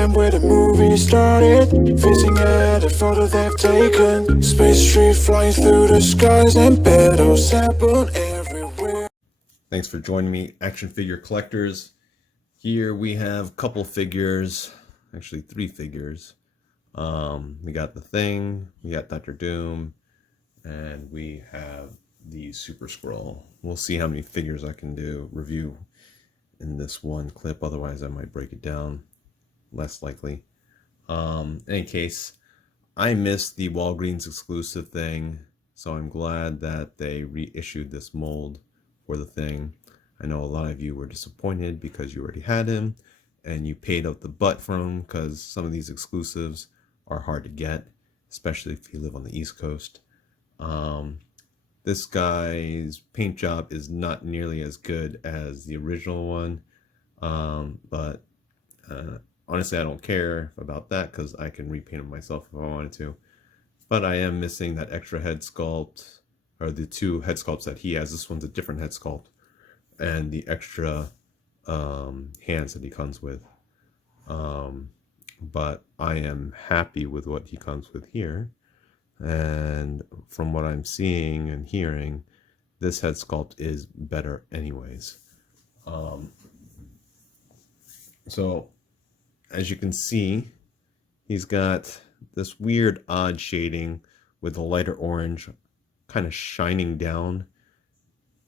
time where the movie started, facing at a photo they've taken. Space tree flying through the skies and battles happen everywhere. Thanks for joining me, action figure collectors. Here we have a couple figures, actually 3 figures. We got the Thing, we got Dr. Doom, and we have the Super Skrull. We'll see how many figures I can review in this one clip, otherwise I might break it down, less likely. In any case, I missed the Walgreens exclusive Thing, so I'm glad that they reissued this mold for the Thing. I know a lot of you were disappointed because you already had him and you paid out the butt for him, because some of these exclusives are hard to get, especially if you live on the East Coast. This guy's paint job is not nearly as good as the original one, but honestly I don't care about that because I can repaint him myself if I wanted to. But I am missing that extra head sculpt, or the 2 head sculpts that he has. This one's a different head sculpt, and the extra hands that he comes with. But I am happy with what he comes with here. And from what I'm seeing and hearing, this head sculpt is better anyways. So as you can see, he's got this weird odd shading with the lighter orange kind of shining down,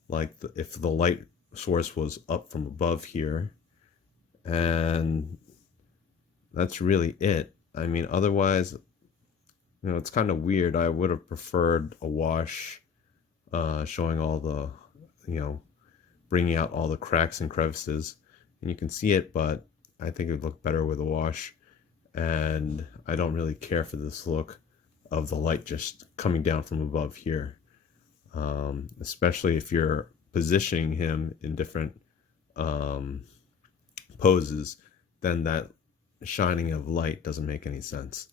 like if the light source was up from above here. And that's really it. I mean, otherwise, you know, it's kind of weird. I would have preferred a wash showing all the, you know, bringing out all the cracks and crevices. And you can see it, but I think it would look better with a wash. And I don't really care for this look of the light just coming down from above here. Especially if you're positioning him in different poses, then that shining of light doesn't make any sense.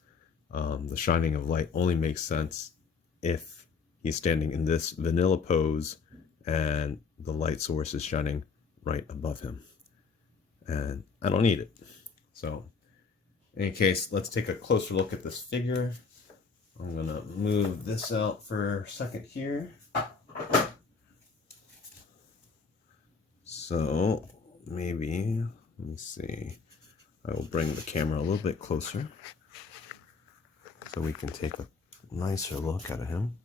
The shining of light only makes sense if he's standing in this vanilla pose and the light source is shining right above him. And I don't need it. So in any case, let's take a closer look at this figure. I'm gonna move this out for a second here. So maybe, let me see, I will bring the camera a little bit closer so we can take a nicer look at him.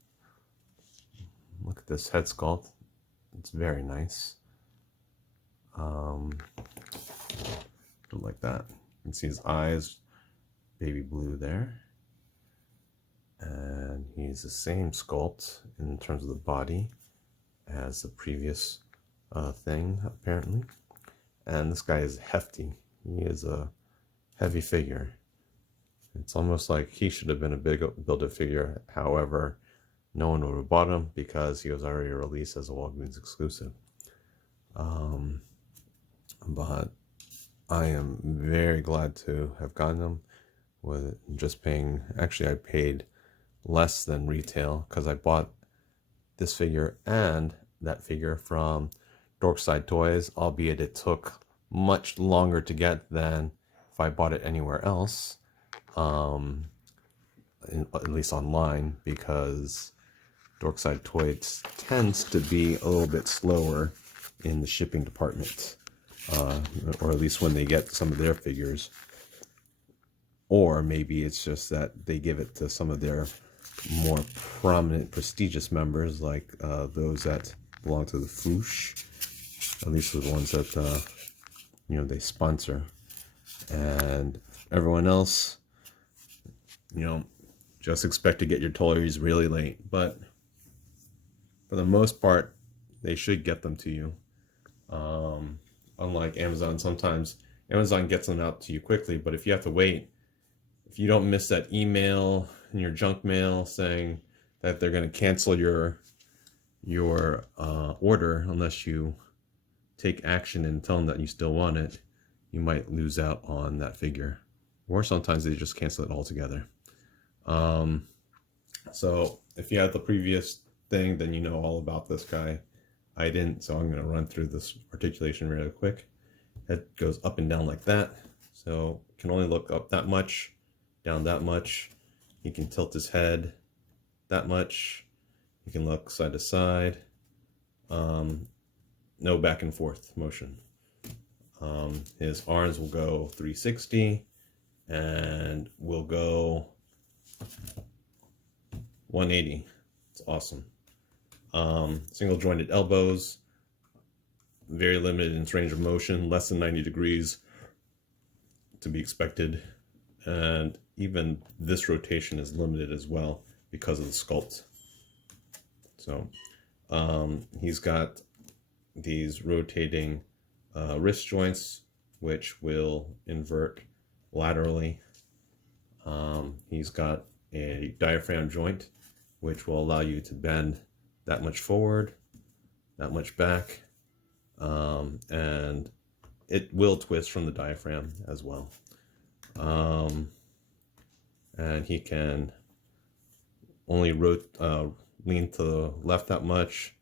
Look at this head sculpt. It's very nice. Like that. You can see his eyes, baby blue there. And he's the same sculpt in terms of the body as the previous Thing, apparently. And this guy is hefty. He is a heavy figure. It's almost like he should have been a big build-up figure. However, no one would have bought him because he was already released as a Walgreens exclusive. But I am very glad to have gotten him with just paying. Actually, I paid less than retail because I bought this figure and that figure from Dorkside Toys, albeit it took much longer to get than if I bought it anywhere else, at least online, because Dorkside Toys tends to be a little bit slower in the shipping department, or at least when they get some of their figures. Or maybe it's just that they give it to some of their more prominent, prestigious members, like those that belong to the Foosh. At least the ones that you know, they sponsor. And everyone else, you know, just expect to get your toys really late. But for the most part, they should get them to you. Unlike Amazon, sometimes Amazon gets them out to you quickly, but if you have to wait, if you don't miss that email in your junk mail saying that they're going to cancel your order unless you take action and tell them that you still want it, you might lose out on that figure. Or sometimes they just cancel it altogether. So if you had the previous Thing, then you know all about this guy. I didn't, so I'm going to run through this articulation really quick. It goes up and down like that. So can only look up that much, down that much. He can tilt his head that much. He can look side to side. No back and forth motion. His arms will go 360 and will go 180. It's awesome. Single jointed elbows, very limited in its range of motion, less than 90 degrees to be expected. And even this rotation is limited as well because of the sculpt. So he's got these rotating wrist joints, which will invert laterally. He's got a diaphragm joint, which will allow you to bend that much forward, that much back, and it will twist from the diaphragm as well. And he can only lean to the left that much,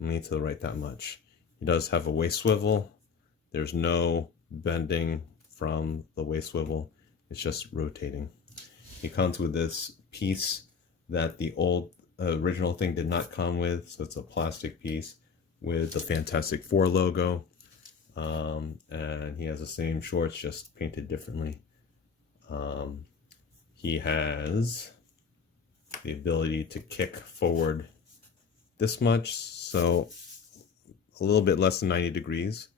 lean to the right that much. He does have a waist swivel. There's no bending from the waist swivel. It's just rotating. He comes with this piece that the old original thing did not come with. So it's a plastic piece with the Fantastic Four logo. And he has the same shorts, just painted differently. He has the ability to kick forward this much, so a little bit less than 90 degrees.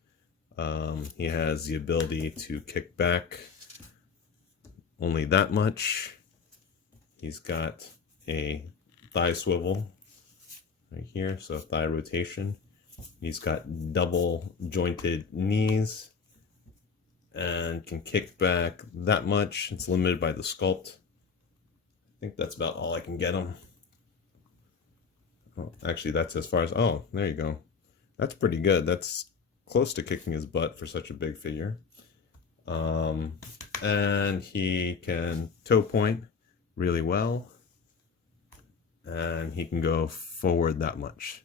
He has the ability to kick back only that much. He's got a thigh swivel right here, so thigh rotation. He's got double jointed knees and can kick back that much. It's limited by the sculpt. I think that's about all I can get him. Oh, actually, that's as far as, oh, there you go. That's pretty good. That's close to kicking his butt for such a big figure. And he can toe point really well. And he can go forward that much.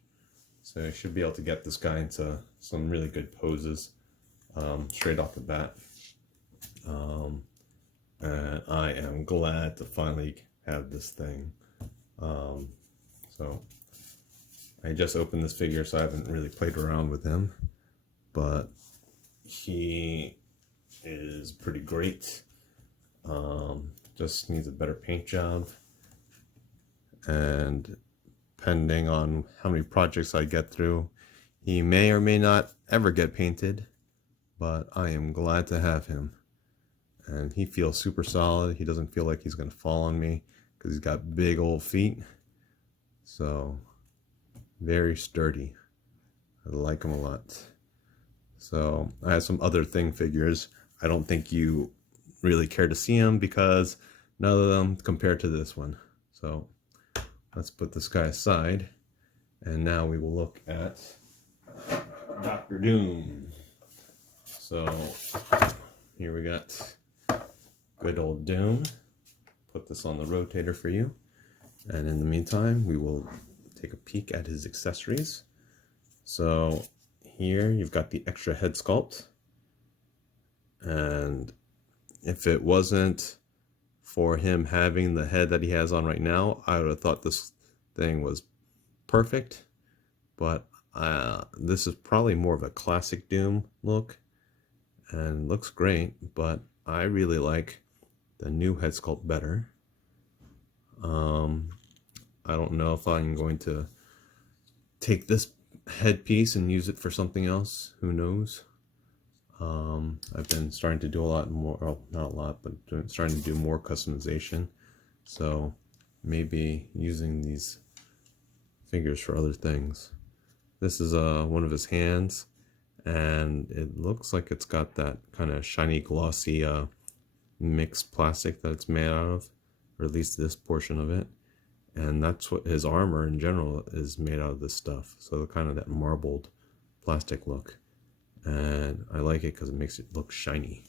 So you should be able to get this guy into some really good poses straight off the bat. And I am glad to finally have this thing. So I just opened this figure, so I haven't really played around with him, but he is pretty great. Just needs a better paint job, and depending on how many projects I get through, he may or may not ever get painted, but I am glad to have him. And he feels super solid. He doesn't feel like he's going to fall on me because he's got big old feet. So very sturdy. I like him a lot. So I have some other Thing figures. I don't think you really care to see them because none of them compared to this one. So let's put this guy aside. And now we will look at Dr. Doom. So here we got good old Doom. Put this on the rotator for you. And in the meantime, we will take a peek at his accessories. So here you've got the extra head sculpt. And if it wasn't for him having the head that he has on right now, I would have thought this thing was perfect. But this is probably more of a classic Doom look. And looks great, but I really like the new head sculpt better. I don't know if I'm going to take this headpiece and use it for something else. Who knows? I've been starting to do a lot more, well, not a lot, but starting to do more customization. So maybe using these figures for other things. This is one of his hands, and it looks like it's got that kind of shiny, glossy mixed plastic that it's made out of, or at least this portion of it. And that's what his armor in general is made out of, this stuff. So kind of that marbled plastic look. And I like it because it makes it look shiny.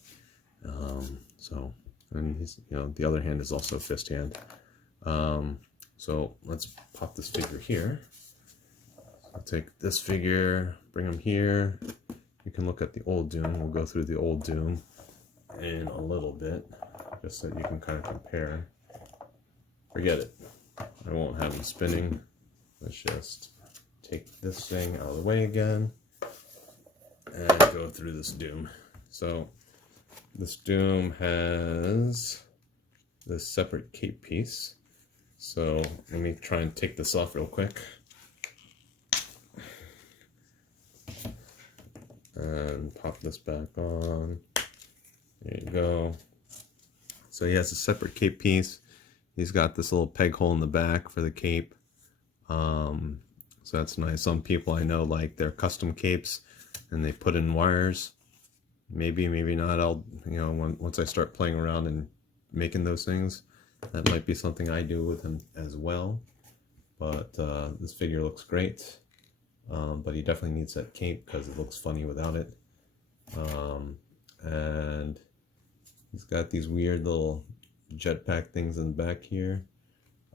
And his, the other hand is also fist hand. So let's pop this figure here. I'll take this figure, bring him here. You can look at the old Doom. We'll go through the old Doom. in a little bit, just so you can kind of compare. Forget it. I won't have them spinning. Let's just take this thing out of the way again and go through this Doom. So this Doom has this separate cape piece. So let me try and take this off real quick. And pop this back on. There you go. So he has a separate cape piece. He's got this little peg hole in the back for the cape. So that's nice. Some people I know like their custom capes and they put in wires. Maybe, maybe not. I'll, once I start playing around and making those things, that might be something I do with him as well. But this figure looks great. But he definitely needs that cape because it looks funny without it. And he's got these weird little jetpack things in the back here.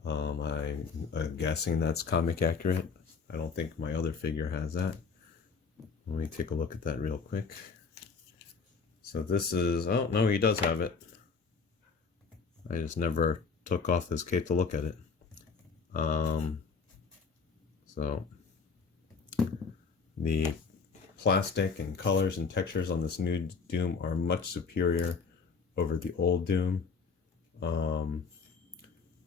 I'm guessing that's comic accurate. I don't think my other figure has that. Let me take a look at that real quick. So this is, oh no, he does have it. I just never took off this cape to look at it. So the plastic and colors and textures on this new Doom are much superior over the old Doom.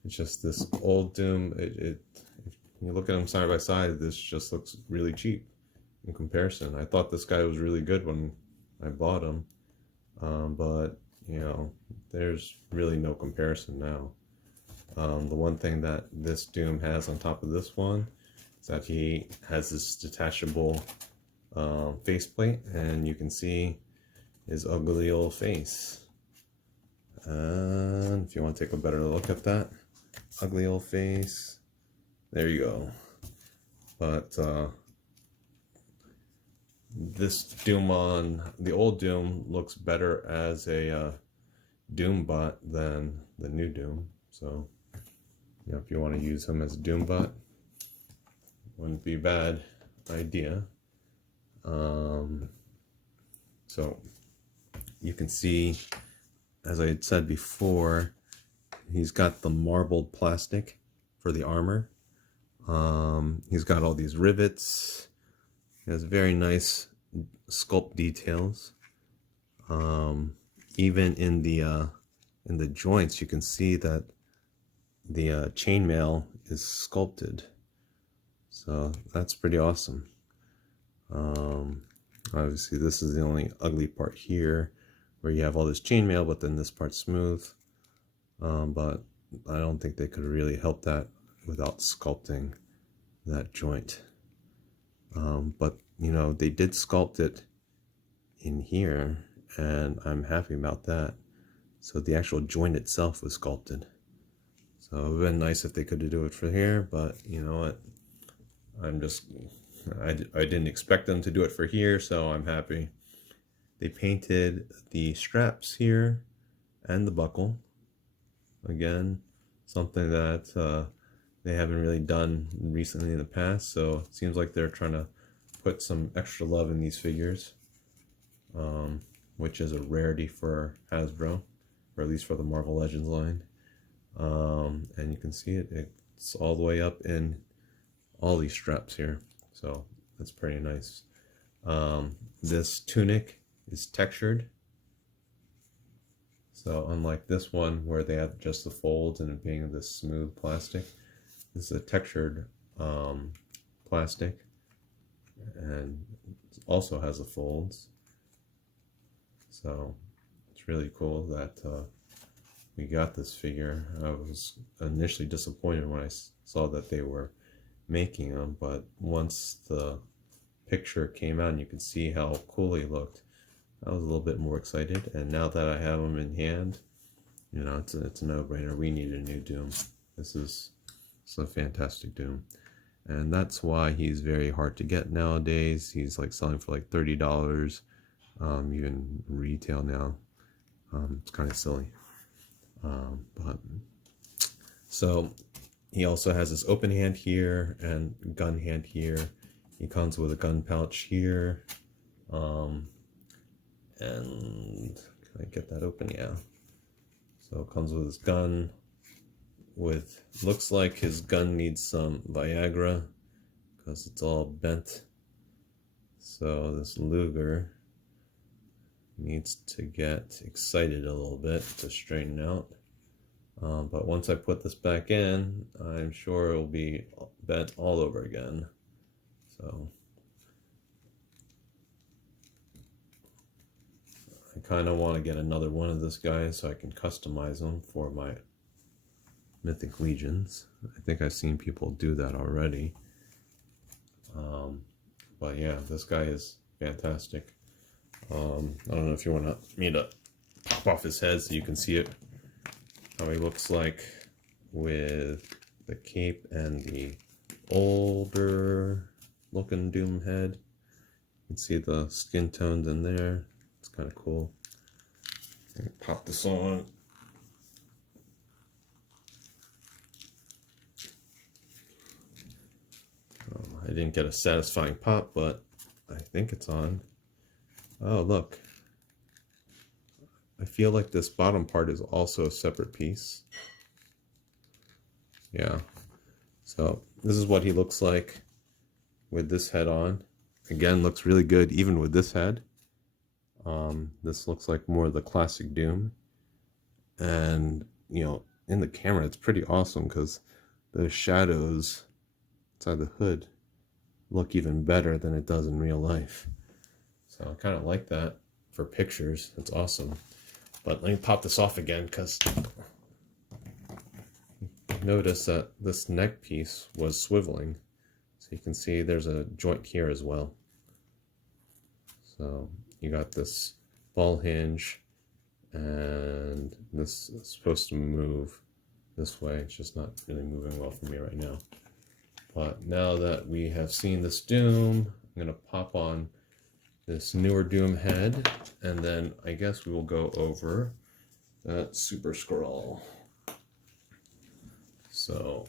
It's just this old Doom, if you look at them side by side, this just looks really cheap in comparison. I thought this guy was really good when I bought him, but there's really no comparison now. The one thing that this Doom has on top of this one is that he has this detachable faceplate, and you can see his ugly old face. And if you want to take a better look at that ugly old face, there you go. But this Doom on the old Doom looks better as a Doom bot than the new Doom. So if you want to use him as a Doom bot, wouldn't be a bad idea. So you can see, as I had said before, he's got the marbled plastic for the armor. He's got all these rivets. He has very nice sculpt details. Even in the joints, you can see that the chainmail is sculpted. So that's pretty awesome. Obviously, this is the only ugly part here, where you have all this chainmail, but then this part's smooth. But I don't think they could really help that without sculpting that joint. But they did sculpt it in here, and I'm happy about that. So the actual joint itself was sculpted. So it would have been nice if they could do it for here, but you know what? I didn't expect them to do it for here, so I'm happy. They painted the straps here and the buckle. Again, something that they haven't really done recently in the past, so it seems like they're trying to put some extra love in these figures, which is a rarity for Hasbro, or at least for the Marvel Legends line. And you can see it's all the way up in all these straps here, so that's pretty nice. This tunic is textured, so unlike this one where they have just the folds and it being this smooth plastic, this is a textured plastic, and it also has the folds. So it's really cool that we got this figure. I was initially disappointed when I saw that they were making them, but once the picture came out and you could see how cool he looked, I was a little bit more excited. And now that I have him in hand, it's a no-brainer. We need a new Doom. This is a fantastic Doom, and that's why he's very hard to get nowadays. He's like selling for like $30, even retail now. It's kind of silly. But so he also has this open hand here and gun hand here. He comes with a gun pouch here, and Can I get that open? Yeah. So it comes with his gun. With looks like his gun needs some Viagra because it's all bent. So this Luger needs to get excited a little bit to straighten out. But once I put this back in, I'm sure it will be bent all over again. So I kind of want to get another one of this guy so I can customize them for my Mythic Legions. I think I've seen people do that already. But yeah, this guy is fantastic. I don't know if you want me to pop off his head so you can see it, how he looks like with the cape and the older looking Doom head. You can see the skin tones in there. It's kind of cool. Pop this on. I didn't get a satisfying pop, but I think it's on. Oh, look. I feel like this bottom part is also a separate piece. Yeah. So this is what he looks like with this head on. Again, looks really good even with this head. This looks like more of the classic Doom. And, you know, in the camera, it's pretty awesome because those shadows inside the hood look even better than it does in real life. So I kind of like that for pictures. It's awesome. But let me pop this off again because notice that this neck piece was swiveling. So you can see there's a joint here as well. So you got this ball hinge, and this is supposed to move this way. It's just not really moving well for me right now. But now that we have seen this Doom, I'm going to pop on this newer Doom head, and then I guess we will go over that Super Skrull. So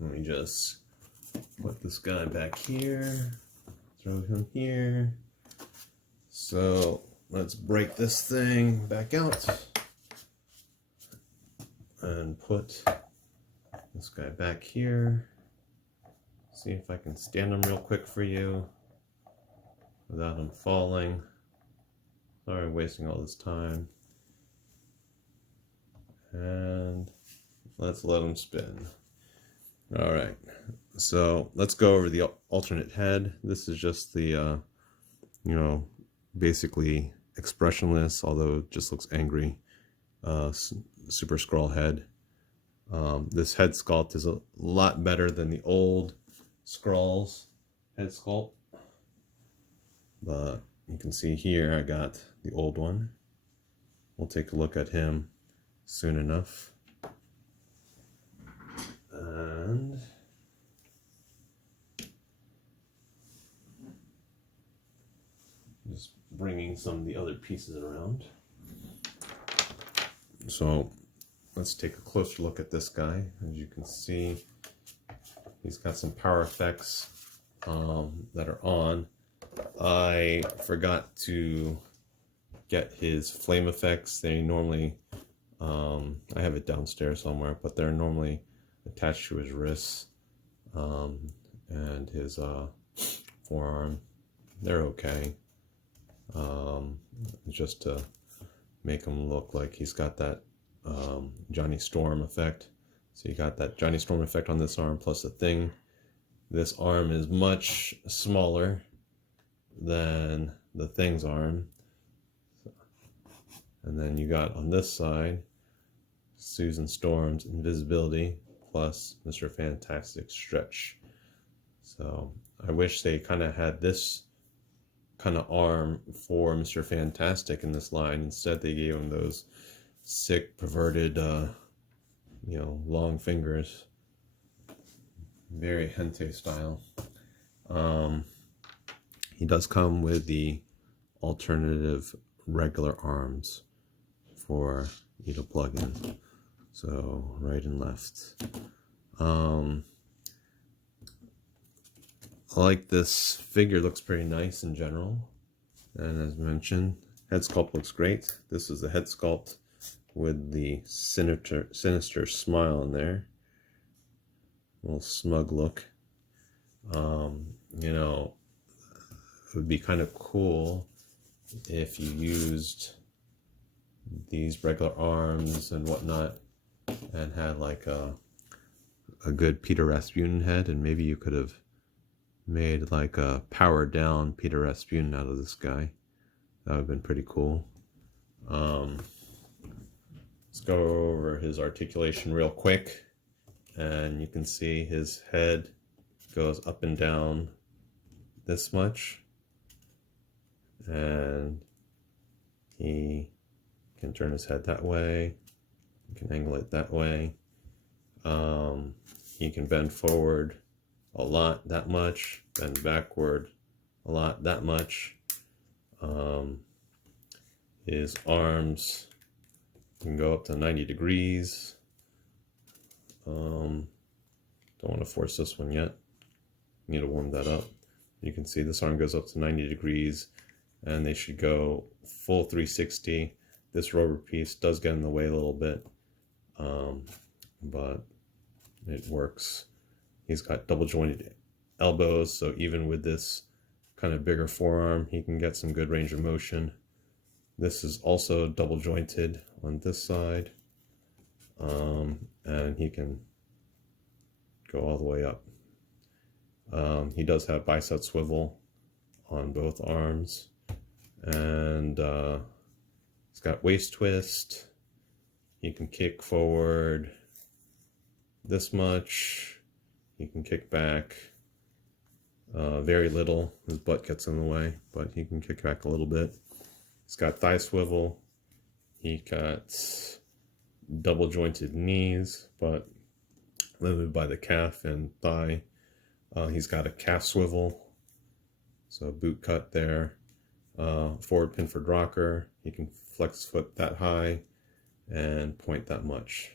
let me just put this guy back here, throw him here. So let's break this thing back out and put this guy back here. See if I can stand him real quick for you without him falling. Sorry, I'm wasting all this time. And let's let him spin. All right, so let's go over the alternate head. This is just the, you know, basically expressionless, although it just looks angry, Super Skrull head. This head sculpt is a lot better than the old Skrull's head sculpt. But you can see here I got the old one. We'll take a look at him soon enough. And just bringing some of the other pieces around. So let's take a closer look at this guy. As you can see, he's got some power effects that are on. I forgot to get his flame effects. They normally, I have it downstairs somewhere, but they're normally attached to his wrists and his forearm. They're okay. Just to make him look like he's got that Johnny Storm effect. So you got that Johnny Storm effect on this arm plus the thing. This arm is much smaller than the Thing's arm. And then you got on this side Susan Storm's invisibility plus Mr. Fantastic stretch. So I wish they kind of had this kind of arm for Mr. Fantastic in this line. Instead they gave him those sick, perverted, you know, long fingers. Very hentai style. He does come with the alternative regular arms for you to plug in. So right and left. I like this figure, looks pretty nice in general. And as mentioned, head sculpt looks great. This is the head sculpt with the sinister smile in there. A little smug look. You know, it would be kind of cool if you used these regular arms and whatnot and had like a good Peter Rasputin head, and maybe you could have made like a powered down Peter Rasputin out of this guy. That would have been pretty cool. Let's go over his articulation real quick, and you can see his head goes up and down this much, and he can turn his head that way, you can angle it that way. He can bend forward a lot, that much, bend backward a lot, that much. His arms can go up to 90 degrees. Don't want to force this one yet. Need to warm that up. You can see this arm goes up to 90 degrees, and they should go full 360. This rubber piece does get in the way a little bit, but it works. He's got double jointed elbows, so even with this kind of bigger forearm, he can get some good range of motion. This is also double jointed on this side, and he can go all the way up. He does have bicep swivel on both arms, and he's got waist twist. He can kick forward this much. He can kick back very little. His butt gets in the way, but he can kick back a little bit. He's got thigh swivel. He got double jointed knees, but limited by the calf and thigh. He's got a calf swivel, so boot cut there. Forward pinford rocker. He can flex foot that high and point that much.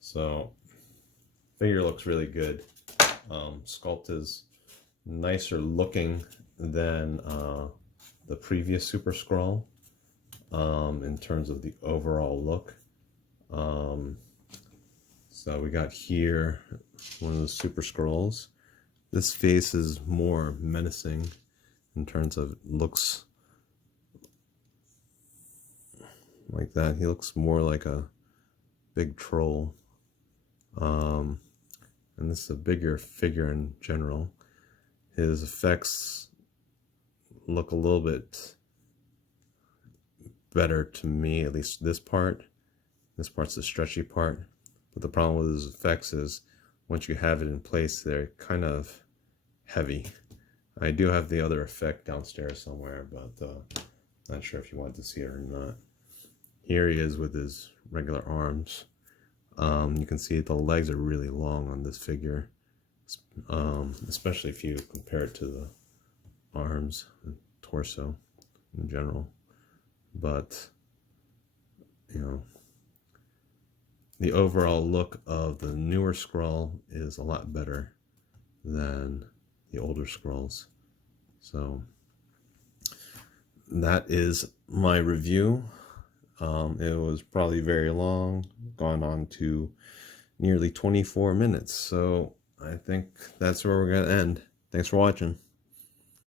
So figure looks really good. Sculpt is nicer looking than the previous Super Skrull in terms of the overall look. So we got here one of the Super Skrulls. This face is more menacing in terms of looks like that. He looks more like a big troll. And this is a bigger figure in general. His effects look a little bit better to me, at least this part. This part's the stretchy part. But the problem with his effects is once you have it in place, they're kind of heavy. I do have the other effect downstairs somewhere, but not sure if you want to see it or not. Here he is with his regular arms. You can see the legs are really long on this figure, especially if you compare it to the arms and torso in general. But, you know, the overall look of the newer Skrull is a lot better than the older Skrulls. So that is my review. It was probably very long, gone on to nearly 24 minutes. So I think that's where we're going to end. Thanks for watching.